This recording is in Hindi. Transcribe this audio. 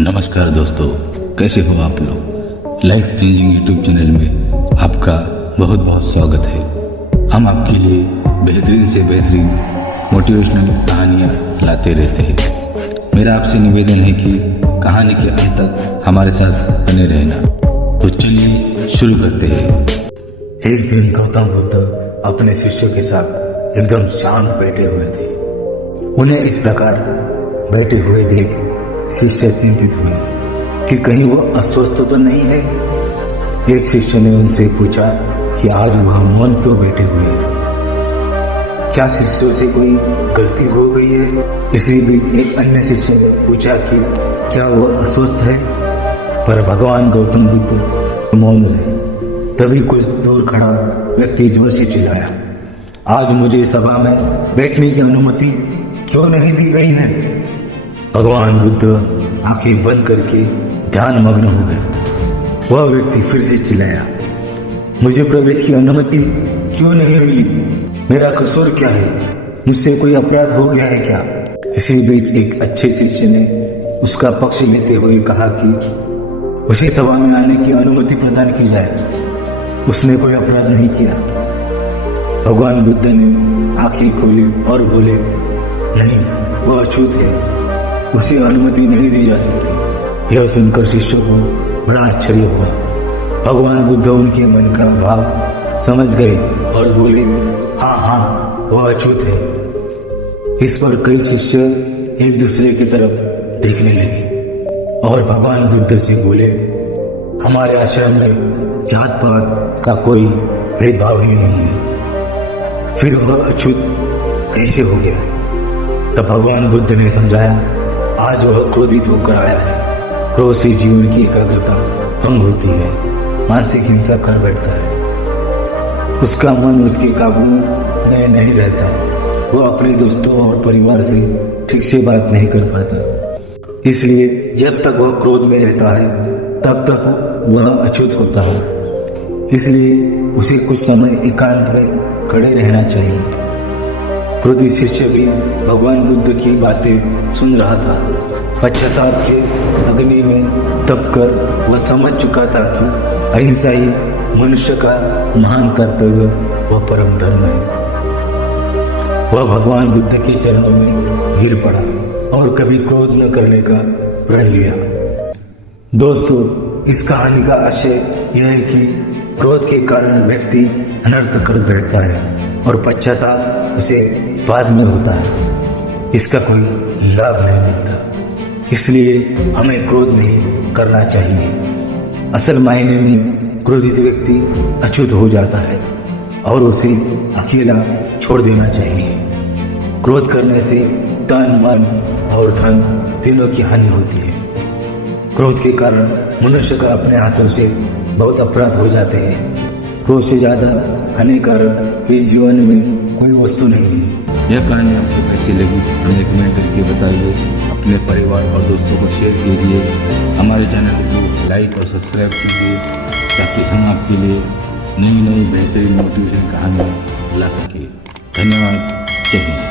नमस्कार दोस्तों, कैसे हो आप लोग। लाइफ चेंजिंग यूट्यूब चैनल में आपका बहुत बहुत स्वागत है। हम आपके लिए बेहतरीन से बेहतरीन मोटिवेशनल कहानियाँ लाते रहते हैं। मेरा आपसे निवेदन है कि कहानी के अंत तक हमारे साथ बने रहना। तो चलिए शुरू करते हैं। एक दिन गौतम बुद्ध अपने शिष्यों के साथ एकदम शांत बैठे हुए थे। उन्हें इस प्रकार बैठे हुए देख शिष्य चिंतित हुए कि कहीं वो अस्वस्थ तो नहीं है। एक शिष्य ने उनसे पूछा कि आज वह मौन क्यों बैठे हुए हैं, क्या शिष्यों से कोई गलती हो गई है। इसी बीच एक अन्य शिष्य ने पूछा कि क्या वह अस्वस्थ है, पर भगवान गौतम बुद्ध मौन रहे। तभी कुछ दूर खड़ा व्यक्ति जोर से चिल्लाया, आज मुझे सभा में बैठने की अनुमति क्यों नहीं दी गई है। भगवान बुद्ध आंखें बंद करके ध्यान मग्न हो गए। वह व्यक्ति फिर से चिल्लाया, मुझे प्रवेश की अनुमति क्यों नहीं मिली, मेरा कसूर क्या है, मुझसे कोई अपराध हो गया है क्या। इसी बीच एक अच्छे शिष्य ने उसका पक्ष लेते हुए कहा कि उसे सभा में आने की अनुमति प्रदान की जाए, उसने कोई अपराध नहीं किया। भगवान बुद्ध ने आंखें खोली और बोले, नहीं, वह अछूत है, उसे अनुमति नहीं दी जा सकती। यह सुनकर शिष्यों को बड़ा आश्चर्य हुआ। भगवान बुद्ध उनके मन का भाव समझ गए और बोले, हाँ, वह अछूत है। इस पर कई शिष्य एक दूसरे की तरफ देखने लगे और भगवान बुद्ध से बोले, हमारे आश्रम में जात पात का कोई भेदभाव ही नहीं है, फिर वह अछूत कैसे हो गया। तब भगवान बुद्ध ने समझाया, आज वह क्रोधित होकर आया है। क्रोध से जीवन की एकाग्रता भंग होती है, मानसिक हिंसा कर बैठता है, उसका मन उसके काबू में नहीं रहता, वो अपने दोस्तों और परिवार से ठीक से बात नहीं कर पाता। इसलिए जब तक वह क्रोध में रहता है तब तक वह अछूत होता है। इसलिए उसे कुछ समय एकांत में खड़े रहना चाहिए। क्रोधित शिष्य भी भगवान बुद्ध की बातें सुन रहा था। पश्चाताप के अग्नि में तपकर वह समझ चुका था कि अहिंसा ही मनुष्य का महान कर्तव्य व परम धर्म है। वह भगवान बुद्ध के चरणों में गिर पड़ा और कभी क्रोध न करने का प्रण लिया। दोस्तों, इस कहानी का आशय यह है कि क्रोध के कारण व्यक्ति अनर्थ कर बैठता है और पश्चाताप उसे बाद में होता है, इसका कोई लाभ नहीं मिलता। इसलिए हमें क्रोध नहीं करना चाहिए। असल मायने में क्रोधित व्यक्ति अछूत हो जाता है और उसे अकेला छोड़ देना चाहिए। क्रोध करने से तन, मन और धन तीनों की हानि होती है। क्रोध के कारण मनुष्य का अपने हाथों से बहुत अपराध हो जाते हैं। क्रोध से ज्यादा हानिकारक इस जीवन में कोई वस्तु नहीं है। यह कहानी आपको कैसी लगी हमें कमेंट करके बताइए। अपने परिवार और दोस्तों को शेयर कीजिए। हमारे चैनल को लाइक और सब्सक्राइब कीजिए ताकि हम आपके लिए नई नई बेहतरीन मोटिवेशन कहानियाँ ला सकें। धन्यवाद। जय हिंद।